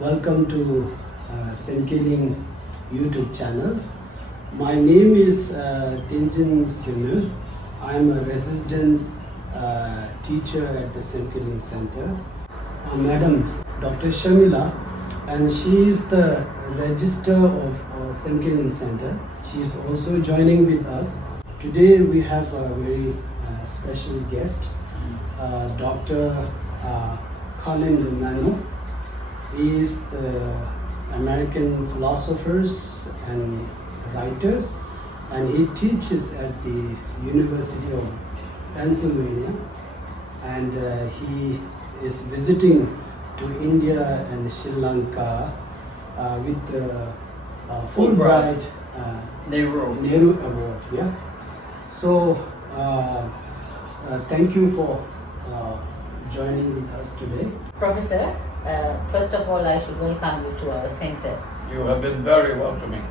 Welcome to Senkeling YouTube channels. My name is Tenzin Sinu. I'm a resident teacher at the Senkeling Center. Madam Dr. Shamila, and she is the Register of Senkeling Center. She is also joining with us. Today we have a very special guest, Dr. Colin Nano. He is the American philosophers and writers, and he teaches at the University of Pennsylvania, and he is visiting to India and Sri Lanka with the Fulbright Nehru Award. Yeah. So thank you for joining with us today. Professor, first of all, I should welcome you to our center. You have been very welcoming.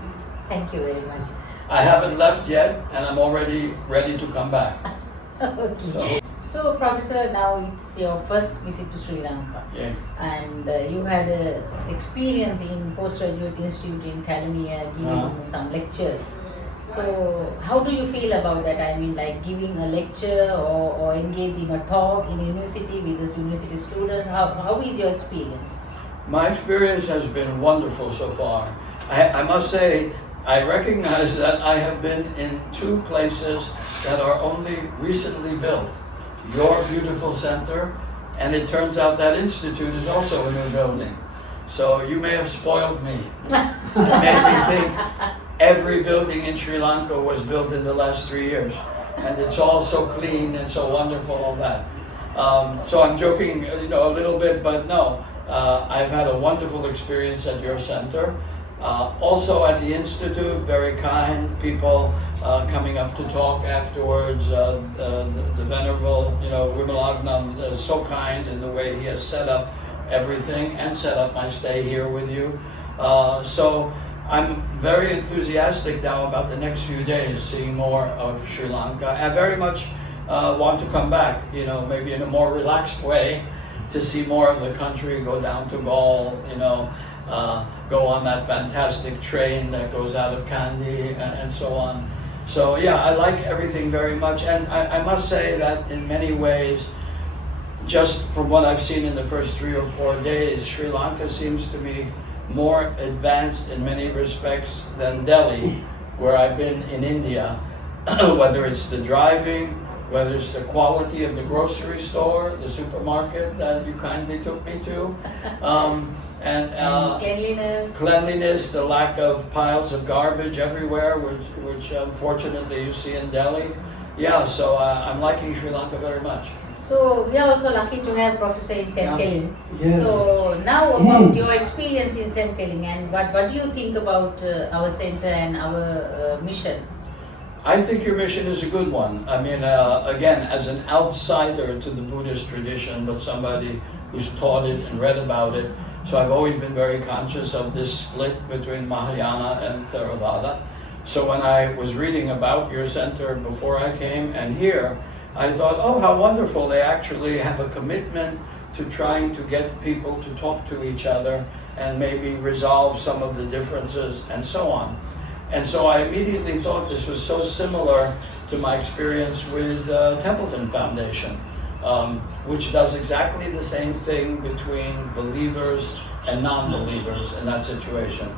Thank you very much. I haven't left yet, and I'm already ready to come back. Okay. So, Professor, now it's your first visit to Sri Lanka. Yeah. And you had an experience in postgraduate institute in California giving some lectures. So, how do you feel about that? I mean, like giving a lecture or engage in a talk in university with the university students. How is your experience? My experience has been wonderful so far. I must say, I recognize that I have been in two places that are only recently built. Your beautiful center, and it turns out that institute is also a new building. So you may have spoiled me. It made me think every building in Sri Lanka was built in the last 3 years. And it's all so clean and so wonderful, all that. So I'm joking, a little bit, but no. I've had a wonderful experience at your center. Also at the Institute, very kind people coming up to talk afterwards. The Venerable, Vimalagnan is so kind in the way he has set up everything and set up my stay here with you. So I'm very enthusiastic now about the next few days, seeing more of Sri Lanka. I very much want to come back, maybe in a more relaxed way, to see more of the country, go down to Gaul, go on that fantastic train that goes out of Kandy and so on. So yeah, I like everything very much, and I must say that in many ways, just from what I've seen in the first 3 or 4 days, Sri Lanka seems to be more advanced in many respects than Delhi, where I've been in India, whether it's the driving, whether it's the quality of the grocery store, the supermarket that you kindly took me to, and cleanliness, the lack of piles of garbage everywhere, which unfortunately you see in Delhi. Yeah, so I'm liking Sri Lanka very much. So we are also lucky to have Professor in Senkeling. Yes. So now about your experience in Senkeling, and what do you think about our center and our mission? I think your mission is a good one. I mean, again, as an outsider to the Buddhist tradition, but somebody who's taught it and read about it, so I've always been very conscious of this split between Mahayana and Theravada. So when I was reading about your center before I came and here, I thought, oh, how wonderful. They actually have a commitment to trying to get people to talk to each other and maybe resolve some of the differences and so on. And so I immediately thought this was so similar to my experience with Templeton Foundation, which does exactly the same thing between believers and non-believers in that situation.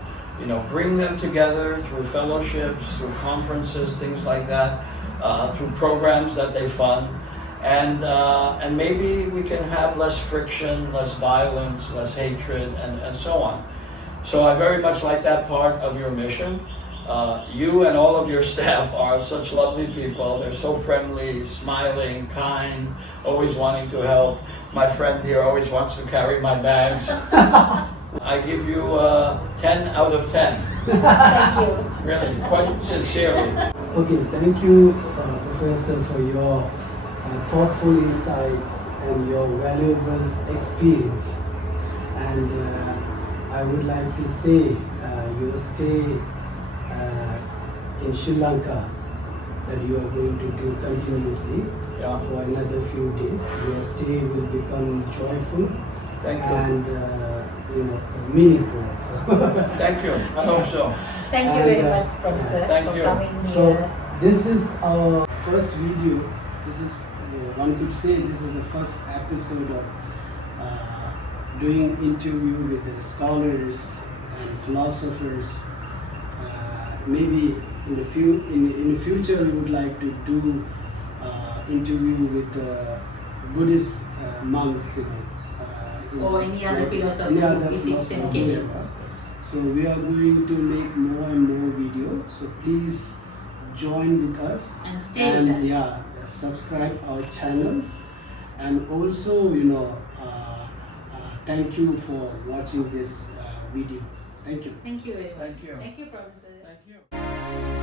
Bring them together through fellowships, through conferences, things like that, through programs that they fund, and maybe we can have less friction, less violence, less hatred, and so on. So I very much like that part of your mission. You and all of your staff are such lovely people. They're so friendly, smiling, kind, always wanting to help. My friend here always wants to carry my bags. I give you 10 out of 10. Thank you. Really, quite sincerely. Okay, thank you, Professor, for your thoughtful insights and your valuable experience. And I would like to say your stay in Sri Lanka that you are going to do continuously for another few days. Your stay will become joyful. Thank you. And meaningful also. Thank you. I hope so. Thank you And, very much, Professor, thank for you. coming So here. this is our first video. This is one could say this is the first episode of doing interview with the scholars and philosophers. Maybe in the future we would like to do interview with the Buddhist monks, Or any other philosopher any who other visits in philosopher, Kenya. whoever. So we are going to make more and more videos. So please join with us And stay with us. yeah, subscribe our channels, and also thank you for watching this video. Thank you. Thank you very much. Thank you. Thank you, Professor. Thank you.